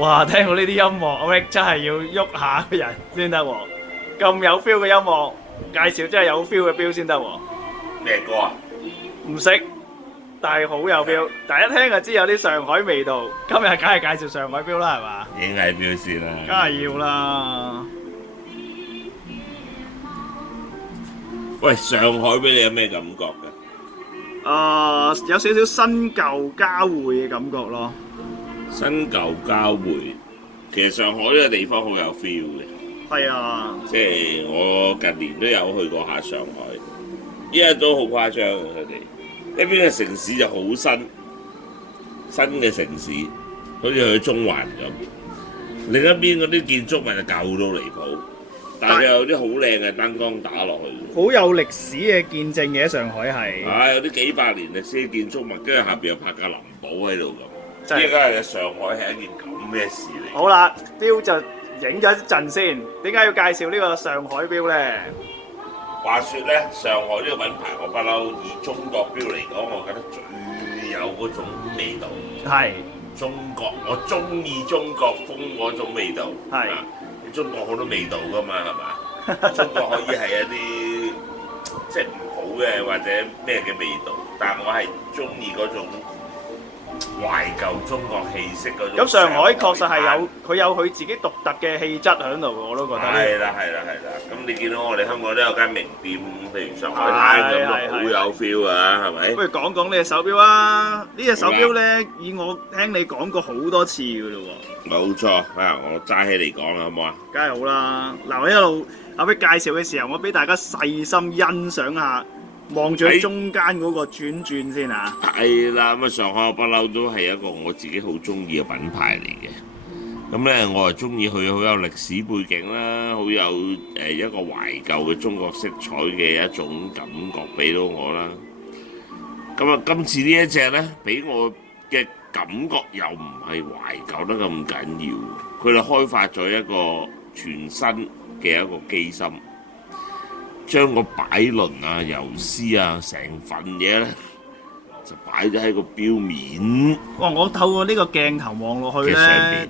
哇！聽到呢啲音樂，阿 Rick 真係要喐下個人先得喎。咁有 feel 嘅音樂，介紹真係有 feel 嘅標先得喎。咩歌啊？唔識，但係好有 feel。第一聽就知有啲上海味道。今日梗係介紹上海標啦，係嘛？影係標先啦。梗係要啦。喂，上海標你有咩感覺㗎？有少少新舊交匯嘅感覺咯。新舊交匯，其實上海呢個地方好有 feel 嘅。係啊，即係我近年都有去過下上海，依家都好誇張嘅佢哋。一邊嘅城市就好新嘅城市，好似去中環咁。另一邊嗰啲建築物就舊到離譜，但係有啲好靚嘅燈光打落去。好有歷史嘅見證嘅，上海係。有啲幾百年歷史嘅建築物，跟住下邊又拍架林寶喺度咁。真係依家係上海係一件咁嘅事嚟。好啦，標就影咗一陣先。點解要介紹呢個上海標呢？話說咧，上海呢個品牌我不嬲以中國標嚟講，我覺得最有嗰種味道。係中國，我中意中國風嗰種味道。係中國好多味道噶嘛，係嘛？中國可以係一啲即係唔好嘅或者咩嘅味道，但我係中意嗰種懷舊中國氣息嗰種。咁上海確實係有佢自己獨特嘅氣質喺度嘅，我都覺得。係啦。咁你見到我哋香港都有間名店，譬如上海灘咁都好有 feel 啊，係咪？不如講講呢隻手錶啊！呢隻手錶咧，以我聽你講過好多次嘅嘞喎。冇錯啊！我揸起嚟講啦，好唔好啊？梗係好啦。嗱，我一路阿飛介紹嘅時候，我俾大家細心欣賞下，望住中間嗰個轉先啊。係啦，咁啊上海我不嬲都係一個我自己好中意嘅品牌嚟嘅。咁咧，我係中意佢好有歷史背景啦，好有一個懷舊嘅中國色彩嘅一種感覺俾到我啦。咁啊，今次呢一隻咧，俾我嘅感覺又唔係懷舊得咁緊要，佢哋開發咗一個全新嘅一個機芯，將個擺輪啊、油絲啊成份嘢咧就擺咗喺個錶面。哇！我透過呢個鏡頭望落去嘅上邊咧，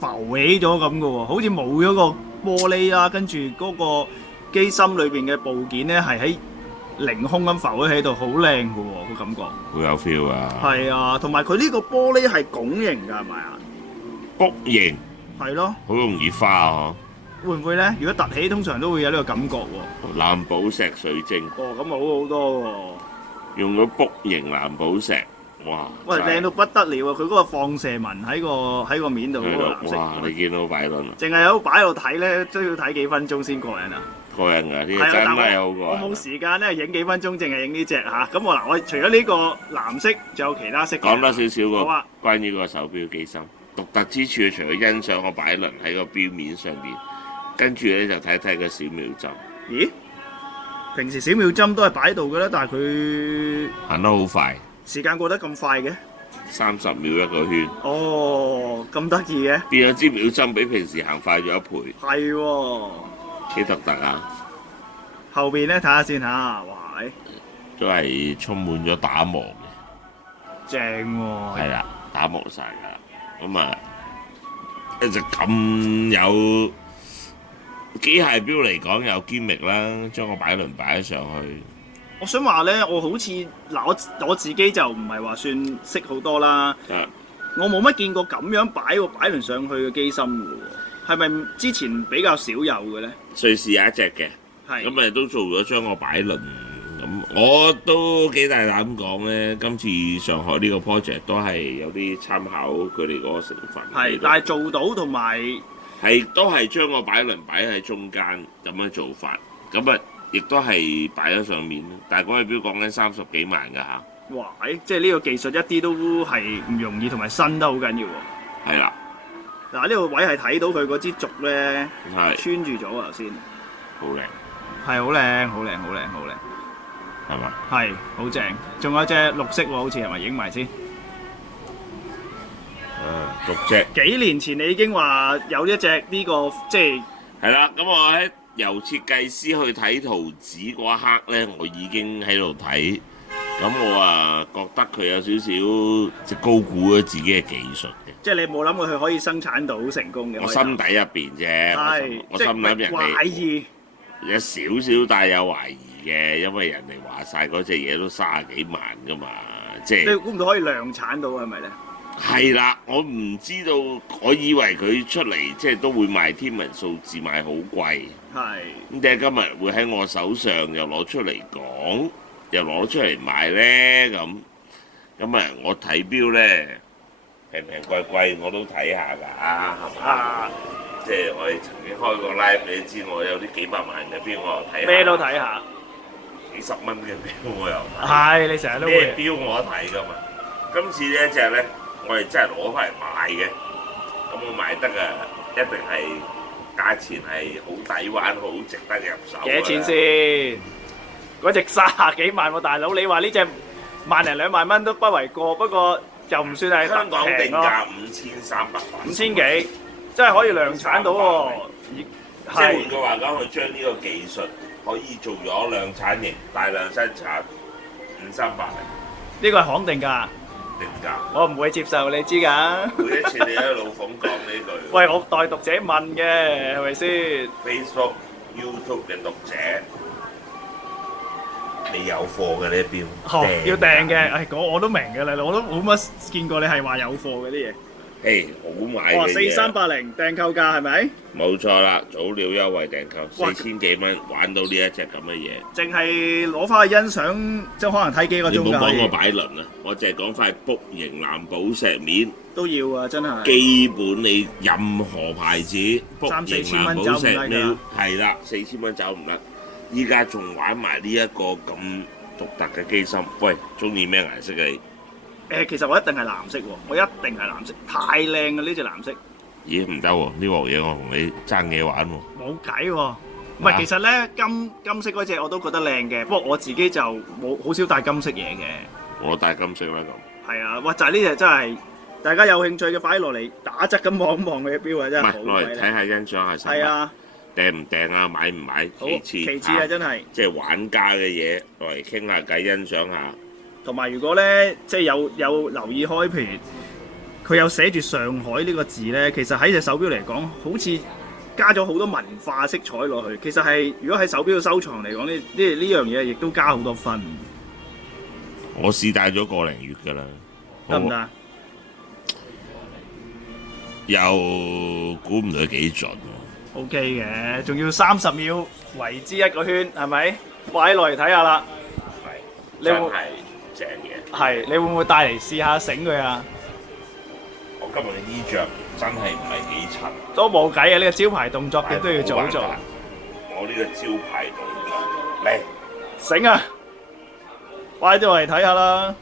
浮起咗咁嘅喎，好似冇咗個玻璃啦，跟住嗰個機芯裏邊嘅部件咧係喺凌空咁浮咗喺度，好靚嘅喎個感覺。好有 feel 啊！係啊，同埋佢呢個玻璃係拱形㗎，係咪啊？卜形係咯，好容易花啊！會唔會咧？如果凸起，通常都會有呢個感覺喎。藍寶石水晶，哦，咁啊好好多喎。用咗卜形藍寶石，哇！喂，靚到不得了啊！佢嗰個放射紋喺個面度嗰個藍色。哇！你見到擺輪啊？淨係有擺喺度睇咧，都要睇幾分鐘先過癮啊！過癮㗎，呢個真係好過癮。我冇時間咧，影幾分鐘，淨係影呢隻嚇。咁我除咗呢個藍色，仲有其他色嘅。講多少少個好啊關於個手錶機芯獨特之處，除咗欣賞個擺輪喺個錶面上邊，跟住咧就睇睇個小秒針。咦？平時小秒針都係擺喺度嘅啦，但係佢行得好快時間過得咁快嘅。 ，30秒一個圈，哦，咁得意嘅。變咗支秒針比平時行快咗一倍，係喎。幾獨特啊！後邊咧睇下先嚇，哇！都係充滿咗打磨嘅，正喎。係啦，打磨晒㗎。咁啊，一隻咁有機械錶嚟講有堅力啦，將個擺輪擺咗上去。我想話咧，我好似嗱，我自己就唔係話算識好多啦。啊，我冇乜見過咁樣擺個擺輪上去嘅機芯嘅喎，係咪之前比較少有嘅咧？瑞士有一隻嘅，係咁咪都做咗將個擺輪。咁我都幾大膽講咧，今次上海呢個 project 都係有啲參考佢哋嗰個成分。係，但係做到同埋都係將個擺輪擺喺中間咁樣做法，咁啊亦都係擺咗上面。但係嗰隻錶講緊30幾萬㗎嚇。哇！即係呢個技術一啲都係唔容易，同埋新得好緊要喎。係啦，嗱，呢個位係睇到佢嗰支軸咧係穿住咗啊！頭先好靚，係好靚，好靚，好靚，好靚，係嘛？係好正。仲有隻綠色喎，好似係咪影埋先？獨隻幾年前你已經話有一隻呢個即係係啦。咁我喺由設計師去睇圖紙嗰一刻咧，我已經喺度睇咁我啊覺得佢有少少即係高估咗自己嘅技術嘅。即係你冇諗過佢可以生產到成功嘅。我心底入邊啫，係我心諗人懷哋疑。有少少帶有懷疑嘅，因為人哋話晒嗰隻嘢都30幾萬噶嘛，即係你估唔到可以量產到係咪咧？係啦，我唔知道，我以為佢出嚟即係都會賣天文數字，賣好貴。係。咁點解今日會喺我手上又攞出嚟講，又攞出嚟賣咧？咁啊，我睇錶咧平平貴貴我都睇下㗎，係嘛？啊！即係我哋曾經開過 live，你知我有啲幾百萬嘅錶我又睇下，咩都睇下。幾十蚊嘅錶我又睇。係，你成日都咩會。錶我都睇㗎嘛。今次呢一隻咧，我哋真係攞翻嚟賣嘅。咁我賣得啊，一定係價錢係好抵玩，好值得入手。幾多錢先？嗰隻30幾萬喎，大佬，你話呢隻萬零2萬蚊都不為過，不過又唔算係香港定平咯。價5300 5000幾，真係可以量產到喎。即係換句話講，佢將呢個技術可以做咗量產型，大量生產5300呢個係行定價，定價。我唔會接受，你知㗎。每一次你喺老馮講呢句，喂，我代讀者問嘅，係咪先？ Facebook、YouTube 嘅讀者，你有貨嘅呢錶，要訂嘅，我都明嘅啦，我都冇乜見過你係話有貨嘅啲嘢。誒，好買嘅嘢。 4380訂購價係咪？冇錯啦，早鳥優惠訂購哇4000幾蚊，玩到呢一隻咁嘅嘢。淨係攞翻去欣賞，即係可能睇幾個鐘㗎。你冇講我擺輪啊，我淨係講塊卜型藍寶石面。都要啊，真係。基本你任何牌子卜型藍寶石3-4千蚊走唔甩面㗎係啦，4000蚊走唔甩。依家仲玩埋呢一個咁獨特嘅機芯，喂，中意咩顏色嘅你？其實我一定係藍色喎，我一定係藍色，太靚啦呢隻藍色。咦，唔得喎，呢鑊嘢我同你爭嘢玩喎。冇計喎，唔係其實咧金色嗰隻我都覺得靚嘅，不過我自己就好少戴金色嘢嘅。我戴金色啦咁。係啊，哇！就係呢隻真係，大家有興趣嘅快啲落嚟打側咁望一望佢嘅標啊，真係好唔係落嚟睇下欣賞下先。係啊，訂唔訂啊？買唔買？好其次啊，真係。即係玩家嘅嘢，落嚟傾下偈，欣賞下。同埋如果咧，即係有留意開，譬如佢有寫住上海呢個字咧，其實喺隻手錶嚟講，好似加咗好多文化色彩落去。其實係如果喺手錶收藏嚟講，呢樣嘢亦都加好多分。我試戴咗個零月㗎啦，得唔得？又估唔到幾準喎。OK 嘅，仲要30秒為之一個圈，係咪？擺落嚟睇下啦。係，真係正嘅。係，你會唔會帶嚟試下醒佢啊？我今日嘅衣着真係唔係幾襯。都冇計啊！呢個招牌動作點都要做一做。我呢個招牌動作嚟醒啊！快啲落嚟睇下啦！